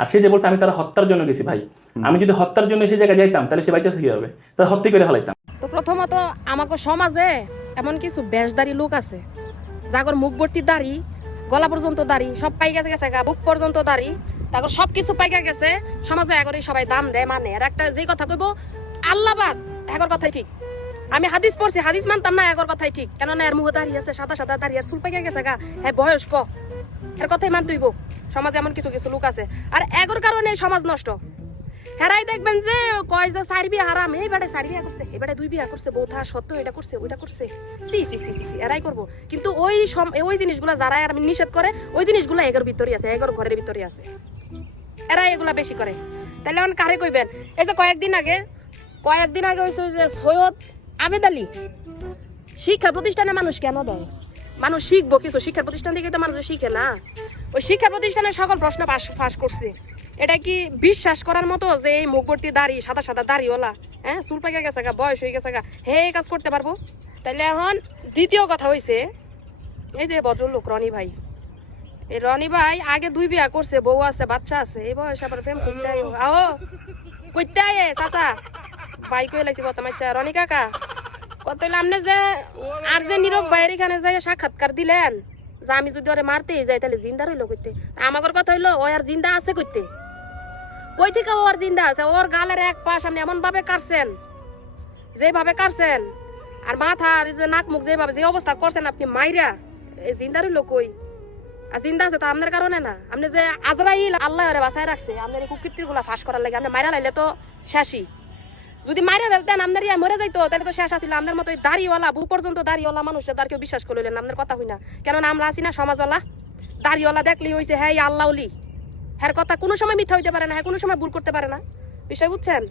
আর সে যে বলছে আমি তারা হত্যার জন্য গেছি ভাই। আমি যদি হত্যার জন্য সে জায়গায় যাইতাম তাহলে সে বাইচা কীভাবে? তারা হত্যা করে ফেলাইতাম। তো প্রথমত আমাকে সমাজে এমন কিছু বেশদারি লোক আছে যাগর মুখ ভর্তি দাড়ি গলা পর্যন্ত দাড়ি সব পাই গেছে গেছে গা বুক পর্যন্ত দাড়ি তারপর সব কিছু পাইকা গেছে। সমাজে এগরে সবাই দাম দেয় মানে। আর একটা যে কথা কইব আল্লাহবাদ এগর কথাই ঠিক। আমি হাদিস পড়ছি হাদিস মানতাম না এগর কথাই ঠিক। কেননা এর মুখে দাঁড়িয়ে আছে সাদা সাদা দাঁড়িয়ে চুল পাইকা গেছে গা। হ্যাঁ বয়স্ক। এর কথাই মান তুইব সমাজে এমন কিছু কিছু লোক আছে। আর এগর কারণে সমাজ নষ্ট। হেরাই দেখবেন যে কয় যে চার বিয়া হারাম, এই বাড়ে চার বিয়া করছে এবারে দুই বিয়া করছে বৌথা সত্য এটা করছে, ওইটা করছে। C C C C C এরাই করব। কিন্তু ওই ওই জিনিসগুলো যারা আর নিষেধ করে, ওই জিনিসগুলো এগোর ভিতরে আছে, এগোর ঘরের ভিতরে আছে। এরা এগুলা বেশি করে। তাহলে এখন কারে কইবেন? এই যে কয়েকদিন আগে কয়েকদিন আগে হয়েছে যে সৈয়দ আবেদ আলী। শিক্ষা প্রতিষ্ঠানে মানুষ কেন দেয়? মানুষ শিখব কিছু, শিক্ষা প্রতিষ্ঠান থেকে তো মানুষ শিখে না। ওই শিক্ষা প্রতিষ্ঠানের সকল প্রশ্ন পাস ফাঁস করছে। এটা কি বিশ্বাস করার মতো যে এই মুখবর্তী দাড়ি, সাদা সাদা দাড়িওয়ালা হ্যাঁ? চুল পাকে গেছে গা, বয়স হয়ে গেছে গা, হে কাজ করতে পারব? তাইলে এখন দ্বিতীয় কথা হয়েছে এই যে ভদ্রলোক রনি ভাই। এই রনি ভাই আগে দুই বিয়া করছে, বউ আছে, বাচ্চা আছে, এই বয়স আবার প্রেম করতে আও, করতে আয় চাচা। ভাই কই লাইছি কত মাইচা রনি কাকা। কত আমনে যে আর যে নীরব ভাইয়ের এখানে যাই সাক্ষাৎকার দিলেন? যে আমি যদি ওরে মারতে যাই, তাহলে জিন্দা রইল করতে আমার কথা হইল ও আর জিন্দা আছে করতে কই থেকে ওর জিন্দা আছে? ওর গালের এক পাশ আপনি এমন ভাবে কাটছেন, যেভাবে কাটছেন, আর মাথা আর এই যে নাক মুখ যেভাবে যে অবস্থা করছেন আপনি মাইরা এই জিন্দা রইল কই? আর জিন্দা আছে তো আপনার কারণে না? আপনি যে আজরাইল আল্লাহ বাঁচায় রাখছে, আপনার কুকৃতিরগুলা ফাঁস করার লাগে, আপনি মাইরা লাইলে তো শেষই যদি মারে ফেলতেন আপনার ইয়া মরে যাইতো, তাহলে তো শেষ আছিল। আপনার মতো দাড়িওয়ালা বু পর্যন্ত দাড়িওয়ালা মানুষের, তার কেউ বিশ্বাস করলেন আপনার কথা হই না। কেননা আমরা আসি না সমাজওয়ালা। দাড়িওয়ালা দেখলেই হয়েছে হ্যাঁ আল্লাহলি হ্যার কথা কোনো সময় মিথ্যা হইতে পারে না হ্যাঁ কোনো সময় ভুল করতে পারে না। বিষয় বুঝছেন?